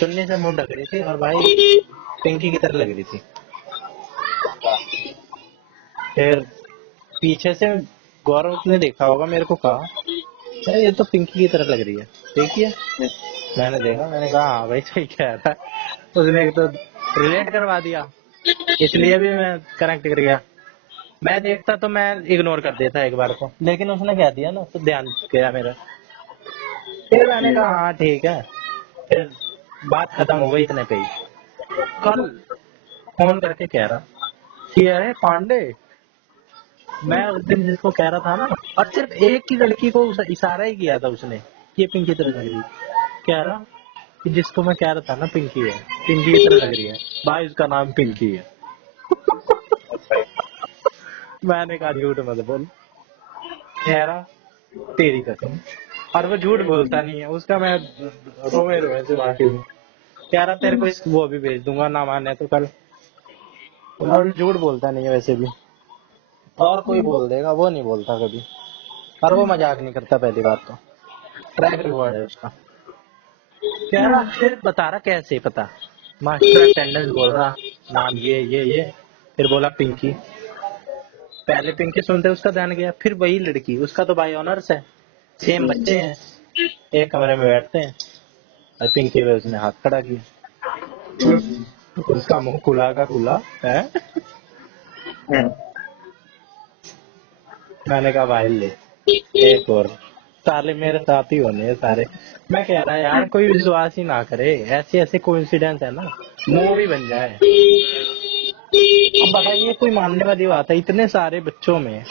चुन्नी से मुंह ढक रही थी और भाई पिंकी की तरह लग रही थी। फिर पीछे से गौरव ने देखा होगा, मेरे को कहा यार ये तो पिंकी की तरह लग रही है, देखिए। मैंने देखा, मैंने कहा हाँ भाई सही कह रहा है। उसने एक तो रिलेट करवा दिया, इसलिए भी मैं कनेक्ट कर गया। मैं देखता तो मैं इग्नोर कर देता एक बार को, लेकिन उसने कह दिया ना तो ध्यान गया मेरा। फिर मैंने कहा हाँ ठीक है। फिर बात खत्म हो गई इतने पे ही। कल फोन करके कह रहा कि अरे पांडे, मैं उस दिन जिसको कह रहा था ना, और सिर्फ एक ही लड़की को इशारा ही किया था उसने कि ये पिंकी तरह लग रही है। कह रहा कि जिसको मैं कह रहा था ना पिंकी है, पिंकी की तरह लग रही है भाई, उसका नाम पिंकी है। मैंने कहा झूठ मत बोल। कह रहा तेरी कसम। और वो झूठ बोलता नहीं है, उसका मैं रोए रोए से माफी हूँ। कह रहा तेरे को वो भी भेज दूंगा, ना माने तो कल। और झूठ बोलता नहीं है वैसे भी, और कोई बोल देगा, वो नहीं बोलता कभी। और वो मजाक नहीं करता, पहली बात तो ट्रैक रिकॉर्ड है उसका। कह रहा फिर बता रहा कैसे पता, मास्टर अटेंडेंस बोल रहा, नाम ये फिर बोला पिंकी। पहले पिंकी सुनते उसका ध्यान गया, फिर वही लड़की, उसका तो भाई ऑनर्स है, सेम बच्चे हैं, एक कमरे में बैठते हैं। और पिंकी पे उसने हाथ खड़ा किया, उसका मुंह खुला का खुला है। मैंने कहा भाई ले एक और, साले मेरे साथ ही होने हैं सारे। मैं कह रहा यार कोई विश्वास ही ना करे, ऐसे ऐसे कोइंसिडेंस है ना, मूवी बन जाए। अब बताइए कोई मानने वाली बात है इतने सारे बच्चों में।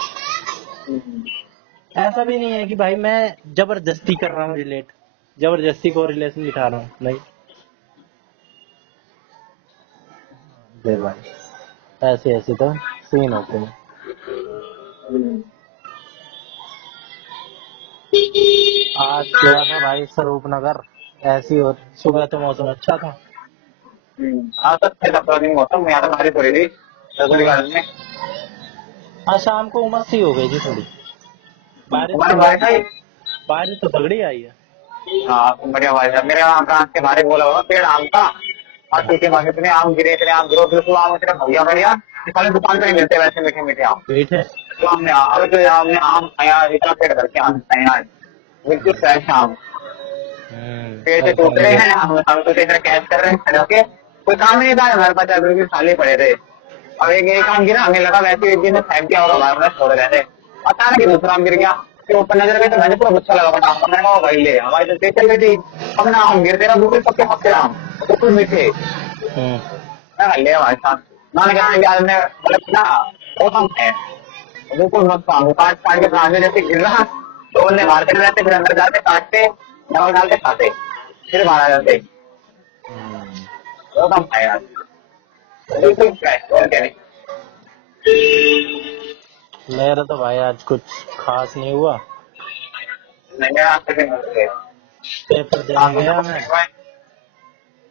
ऐसा भी नहीं है कि भाई मैं जबरदस्ती कर रहा हूँ रिलेट, जबरदस्ती को रिलेशन बिठा रहा हूँ, नहीं। दे भाई ऐसे ऐसे तो सीन होते हैं। आज गया था भाई स्वरूप नगर, ऐसी हो, सुबह तो मौसम अच्छा था। हाँ सर, थे मौसम यहाँ तो बारिश हो रही थी रसोई गार्डन में। आज शाम को उमस सी हो गई थी थोड़ी, बारिश हमारे तो बारिश आई। बारिश तो तगड़ी आई है। हाँ बढ़िया भाई साहब, मेरे यहाँ कांच के बारे बोला हुआ पेड़ आम का। और पीछे भाग इतने आम गिरे, इतने आम गिरो, बिल्कुल आम इतने भैया बढ़िया कि खाली दुकान पे नहीं मिलते वैसे मीठे मीठे आम। मीठे। तो हमने आम खाया, इतना पेड़ भर के आम खाए आज, बिल्कुल फ्रेश आम। पेड़ से टूट रहे हैं, हम तो इधर कैच कर रहे हैं खड़े होके, कोई काम नहीं था हमारे पास, बिल्कुल खाली पड़े थे। और एक आम गिरा, हमें लगा वैसे एक दिन फेंक दिया होगा, हमारे छोड़ रहे थे। अचानक ही दूसरा आम गिर गया, फिर ऊपर नजर गई तो मैंने पूरा गुस्सा लगा बटा, मैंने कहा भाई ले, हमारी तो तेज चल गई थी। अपना आम गिर तेरा बिल्कुल पक्के पक्के आम, बिल्कुल मीठे। मैं ले हमारे साथ मैंने कहा यार, मैं मतलब ना वो हम है बिल्कुल मत पाऊँ, काट काट के सामने जैसे गिर रहा, तो उन्हें मारते रहते, फिर अंदर जाते, काटते, नमक डालते, खाते, फिर बाहर आ जाते। वो कम है यार, बिल्कुल फ्रेश और क्या नहीं। मेरा तो भाई आज कुछ खास नहीं हुआ। मैंने आपसे भी मदद किया। पेपर देने आपको गया सब मैं, कुछ हुआ है?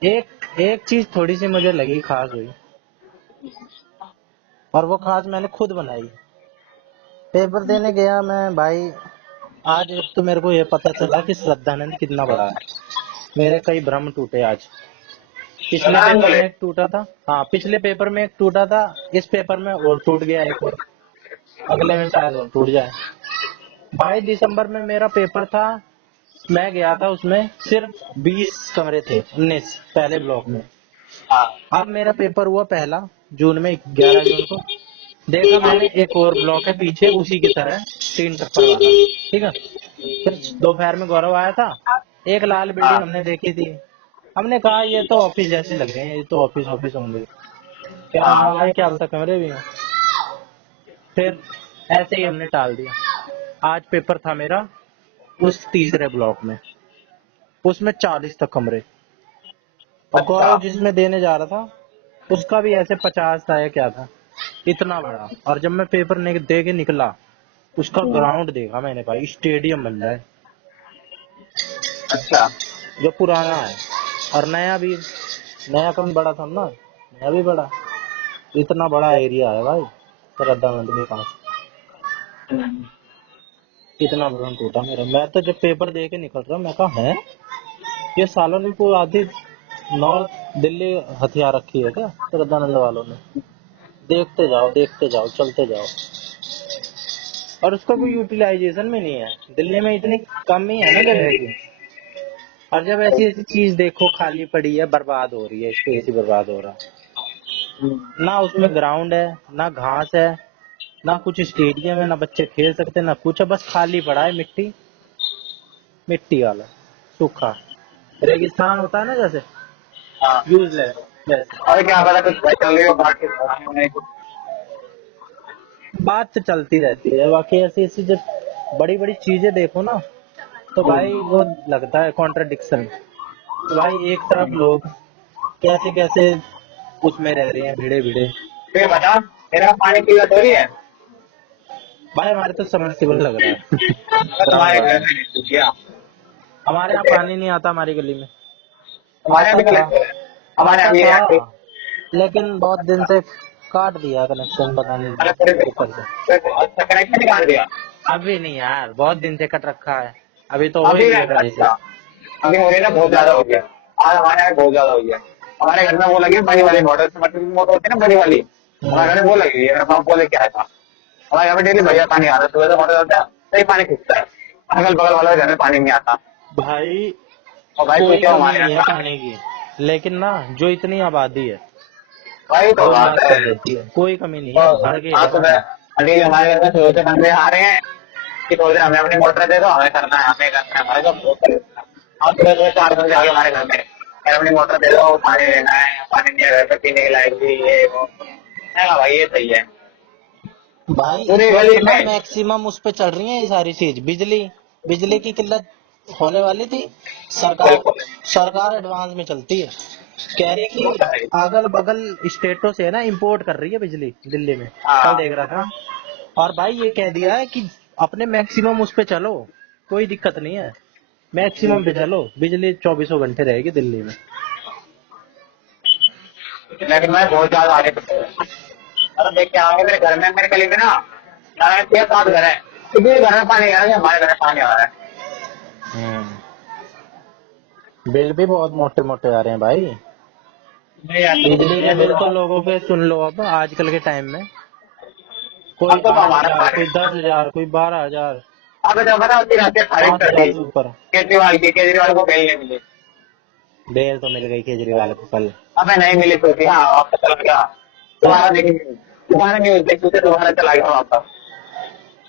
एक एक चीज थोड़ी सी मुझे लगी खास हुई, और वो खास मैंने खुद बनाई। पेपर देने गया मैं भाई, आज एक तो मेरे को ये पता चला कि श्रद्धानंद कितना बड़ा है। मेरे कई भ्रम टूटे आज। पिछले प्रधान पेपर बोले में एक टूटा था, हाँ पिछले पेपर में एक टूटा था, इस पेपर में और टूट गया एक और, अगले में शायद और टूट जाए। 22 दिसंबर में मेरा पेपर था, मैं गया था, उसमें सिर्फ 20 कमरे थे, 19 पहले ब्लॉक में। हाँ अब मेरा पेपर हुआ पहला जून में, 11 जून को। देखा मैंने एक और ब्लॉक है पीछे उसी की तरह, 3 टप्पर वाला, ठीक है। फिर दोपहर में गौरव आया था, एक लाल बिल्डिंग हाँ हमने देखी थी। हमने कहा ये तो ऑफिस जैसे लग रहे हैं, ये तो ऑफिस ऑफिस होंगे। क्या हाँ हाँ भाई, क्या पता कमरे भी हैं। फिर ऐसे ही हमने टाल दिया। आज पेपर था मेरा उस तीसरे ब्लॉक में, उसमें 40 तक कमरे, और अच्छा। गौरव जिसमें देने जा रहा था उसका भी ऐसे 50 था या क्या था, इतना बड़ा। और जब मैं पेपर दे के निकला, उसका ग्राउंड देखा मैंने भाई, स्टेडियम बन रहा है, अच्छा। जो पुराना है। और नया भी, नया कम बड़ा था ना, नया भी बड़ा, इतना बड़ा एरिया है भाई श्रद्धानंद के पास। इतना बड़ा टूटा मेरा। मैं तो जब पेपर दे के निकल रहा, मैं कहा है ये सालों ने को आधी नॉर्थ दिल्ली हथियार रखी है क्या श्रद्धानंद वालों ने? देखते जाओ, चलते जाओ। और उसका कोई यूटिलाइजेशन भी नहीं है। दिल्ली में इतनी कम ही है ना जगह की। और जब ऐसी ऐसी चीज देखो खाली पड़ी है, बर्बाद हो रही है, स्पेस ही बर्बाद हो रहा है। ना उसमें ग्राउंड है, ना घास है, ना कुछ स्टेडियम है, ना बच्चे खेल सकते, ना कुछ है, बस खाली पड़ा है मिट्टी, मिट्टी वाला सूखा रेगिस्तान होता है ना, जैसे हाँ। यूजलेस वैसे। और क्या पता कुछ चल रही हो बाकी नहीं कुछ। बात तो चलती रहती है, बाकी ऐसी ऐसी जब बड़ी बड़ी चीजें देखो ना, तो भाई वो लगता है कॉन्ट्रडिक्शन। तो भाई एक तरफ लोग कैसे कैसे उसमें रह रहे हैं, भिड़े भिड़े। फिर बता, मेरा पानी की बात हो रही है। भाई हमारे तो सबमर्सिबल लग रहा है मैं ग्राउंड तुम्हारे घर वाला। में नहीं पूछिया। हमारे यहाँ पानी नहीं आता हमारी गली में। हमारे यहाँ आता भी था, कलेक्टर है। हमारे आता अभी था, है। लेकिन बहुत दिन से काट दिया कनेक्शन, पता नहीं अरे पूरे ऊपर से। अच्छा कनेक्शन निकाल दिया। अभी नहीं यार, बहुत दिन से कट रखा है। अभी तो हो ही अभी रही है अच्छा, क्राइसिस। अभी हो रही है ना, बहुत ज्यादा हो गया। आज हमारे यहाँ बहुत ज्यादा हो गया। हमारे घर में वो लगी है बड़ी वाली मोटर, मतलब मोटर होती है ना बड़ी वाली। हमारे घर में वो लगी है, मैं वो लेके आया था। हमारे यहाँ पे डेली बढ़िया पानी आता है, सुबह से मोटर चलता है, सही पानी खींचता है। अगल बगल वाले घर में पानी नहीं आता। भाई और भाई कोई पूछो कमी हमारे नहीं है यहाँ। पानी की, लेकिन ना जो इतनी आबादी है वही तो वो बात नाश है। कर देती है। कोई कमी नहीं है, तो भर के है आज सुबह पानी। अभी हमारे घर में छोटे बंदे आ रहे हैं कि थोड़ी देर हमें अपनी मोटर दे दो, हमें करना है, हमें करना है, हमारे को बहुत परेशान। और सुबह सुबह 4 बजे आ गए हमारे घर में, यार अपनी मोटर दे दो, पानी लेना है, पानी नहीं है घर पे पीने के लायक भी, ये वो। मैं कहा, भाई ये सही है। भाई इस पूरी गली वक्त ना में। मैक्सिमम उस पे चल रही है ये सारी चीज। बिजली बिजली की किल्लत होने वाली थी। सरकार बिल्कुल। सरकार एडवांस में चलती है, कह रही वो तो कि है ही। अगल बगल स्टेटों से ना इंपोर्ट कर रही है बिजली दिल्ली में। कल हाँ। देख रहा था। और भाई ये कह दिया है कि अपने मैक्सिमम उस पे चलो, कोई दिक्कत नहीं है, मैक्सिमम पे चलो, बिजली 24 घंटे रहेगी दिल्ली में। लेकिन मैं बहुत ज्यादा आगे पड़ गया। अरे देख के आगे मेरे घर में, मेरे गली में ना 6-7 घर है। किसी घर में पानी आ रहा है, हमारे घर में पानी आ रहा है। बिल भी बहुत मोटे मोटे आ रहे हैं भाई। नहीं यार, बिजली के मैं बोल बिल रहा तो हूँ। लोगों के सुन लो अब आजकल के टाइम में, कोई अब तो हमारा 8,000, पानी। कोई 10,000, कोई 12,000, अब जब पता उसकी रास्ते खारिज कर 5,000 दी से ऊपर। केजरीवाल को बेल नहीं मिली। बेल तो मिल गई केजरीवाल को कल। हमें नहीं मिली तो थी, हाँ वापस चला गया। दोबारा देखेंगे, दोबारा न्यूज देखी तो दोबारा चला गया वापस,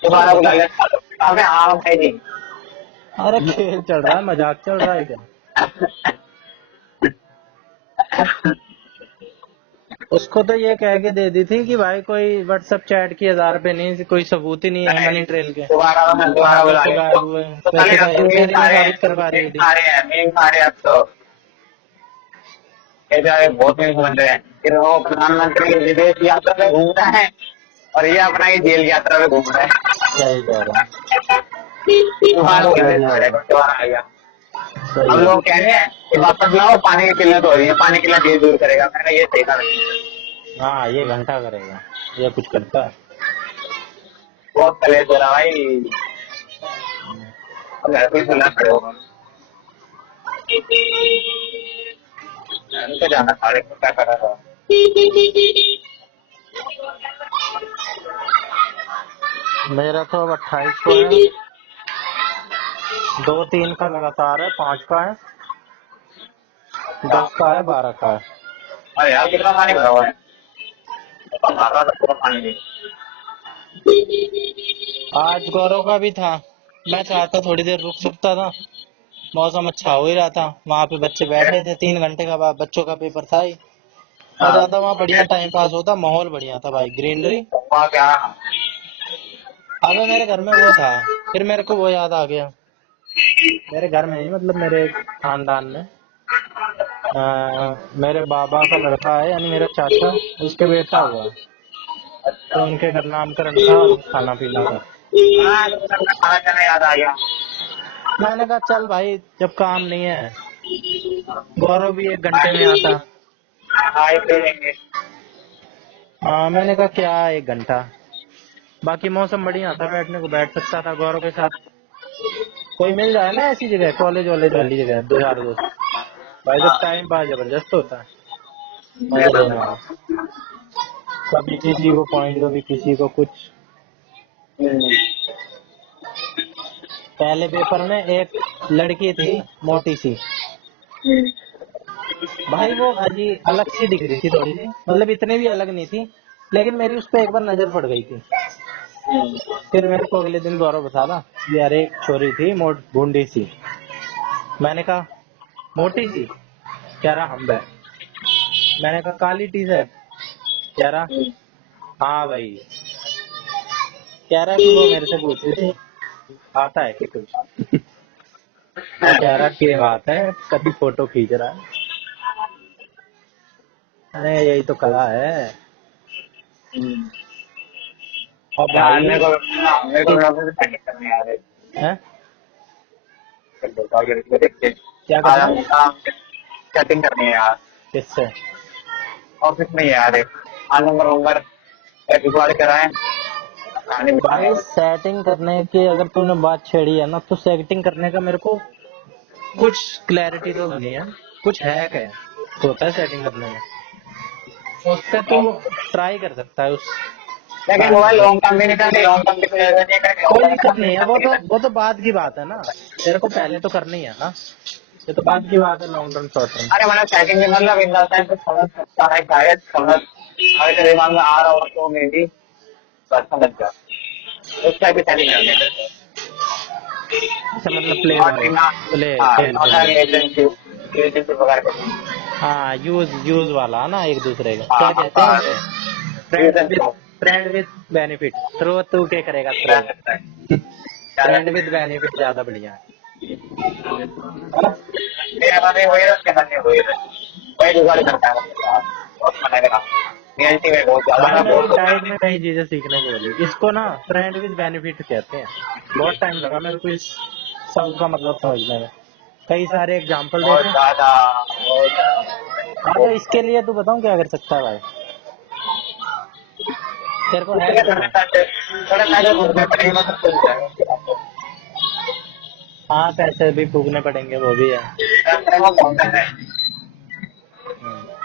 दोबारा बुला अच्छा, लिया। अबे हाँ है नहीं। अरे खेल चल रहा है, मजाक चल रहा है क्या? उसको तो ये कह के दे दी थी कि भाई कोई व्हाट्सएप चैट की 1,000 रुपए नहीं, कोई सबूत ही नहीं है मनी ट्रेल के। दोबारा कहाँ बुला पैसे लिया। गायब हुए, तो पैसे साले अब तो मीम इंक्वायरी खा नहीं रहे हैं, साबित कर पा रही है मीम डी। खा रहे हैं, मीम खा रहे हैं अब तो। ऐसे बहुत मीम बन रहे हैं। फिर वो प्रधानमंत्री विदेश यात्रा पे घूम रहा है और ये अपना ही जेल यात्रा पे घूम रहा है। सही कह रहा है। दोबारा हाँ बोल रहे सही है हैं, भाई, दोबारा आ गया। सही अब है। लोग कह रहे हैं कि वापस लाओ, पानी की किल्लत हो रही है, पानी की किल्लत ये दूर करेगा। मैंने कहा ये सही था। हाँ ये घंटा करेगा, ये कुछ करता है। बहुत कलेश हो रहा भाई। अब घर पे सुनना पड़ेगा। उनसे जाना सारे को क्या करा था। मेरा तो अब 28 को है, 2-3 का लगातार है, 5 का है, 10 का है, 12 का है। अरे यार कितना पानी भरा हुआ है। हमारा तो पूरा पानी नहीं। आज गौरव का भी था, मैं चाहता थोड़ी देर रुक सकता था, मौसम अच्छा हो ही रहा था, वहाँ पे बच्चे बैठे थे, 3 घंटे का बाद बच्चों का पेपर था ही। आ हाँ। जाता वहाँ, बढ़िया टाइम पास होता, माहौल बढ़िया था भाई, ग्रीनरी। वहाँ क्या। अबे मेरे घर में वो था, फिर मेरे को वो याद आ गया, मेरे घर में नहीं मतलब मेरे खानदान में, मेरे बाबा का लड़का है, यानी मेरा चाचा, उसके बेटा हुआ, तो उनके घर नामकरण था और खाना पीना था। हाँ, तो खाना खाना याद आ गया। मैंने कहा चल भाई, जब काम नहीं है, गौरव भी 1 घंटे में आता। हाँ, ये करेंगे। मैंने कहा क्या 1 घंटा, बाकी मौसम बढ़िया था, बैठने को बैठ सकता था गौरव के साथ। कोई मिल जाए ना ऐसी जगह, कॉलेज वॉलेज वाली जगह, 2 यार दोस्त, भाई तो टाइम पास जबरदस्त होता है मजा लेने वाला। कभी किसी को पॉइंट, कभी किसी को कुछ। पहले पेपर में एक लड़की थी मोटी सी, भाई वो अजीब अलग सी दिख रही थी थोड़ी सी, मतलब इतनी भी अलग नहीं थी, लेकिन मेरी उस पर एक बार नजर पड़ गई थी। फिर मेरे को अगले दिन गौरव बताना यार एक छोरी थी मोट भूंडी सी। मैंने कहा मोटी सी? कह रहा हम है। मैंने कहा काली टी शर्ट? कह रहा हाँ भाई। कह रहा कि वो मेरे से पूछ रही थी आता है कि कुछ। मैं कह रहा की बात है कभी फोटो खींच रहा है। अरे यही तो कला है। और यार भाई मेरे को सेटिंग करनी आ रही है है। क्या करना है? सेटिंग करनी है यार किससे? ऑफिस में यार आज नंबर रिकॉर्ड कराए कहानी भाई बताने सेटिंग करने की अगर तूने बात छेड़ी है ना, तो सेटिंग करने का मेरे को कुछ क्लैरिटी तो नहीं है, कुछ है क्या होता है सेटिंग करने में, उससे तू ट्राई कर सकता है उस। लेकिन वो लॉन्ग टर्म भी निकल लॉन्ग टर्म कोई दिक्कत नहीं है, वो तो बाद की बात है ना, तेरे को पहले तो करनी है ना, ये तो बाद की बात है लॉन्ग टर्म शॉर्ट टर्म। अरे मैंने सेटिंग में मतलब इन टाइम पे समझ सकता है शायद समझ अगर तेरे दिमाग में आ रहा हो तो मे बी बस समझ जा उस टाइप की सेटिंग करनी है अच्छा मतलब प्ले और वाली, बिना प्ले खेलते नॉट वाली। रिलेशनशिप वगैरह करनी हाँ यूज वाला ना एक दूसरे का, क्या हाँ कहते हैं हाँ उसे? Relationship friend with benefit. थ्रो तू क्या करेगा? थ्रो फ्रेंड विद बेनिफिट ज्यादा बढ़िया है। मेरा मन वही है उसके मन में वही जुगाड़ करता है बहुत मन है मेरा रियलिटी में बहुत ज्यादा ना मैंने बहुत अभी डाइट में कई चीजें सीखने को मिली। इसको ना फ्रेंड विद बेनिफिट कहते हैं। बहुत टाइम लगा मेरे को इस शब्द का मतलब समझने में, कई सारे एग्जाम्पल बहुत देखे। ज्यादा बहुत हाँ तो इसके लिए तू बताऊँ क्या कर सकता है भाई? तेरे को है इसलिए करना? थोड़ा पैसे भूलने पड़ेगा सब कुछ है हाँ पैसे भी फूकने पड़ेंगे, वो भी है। बहुत है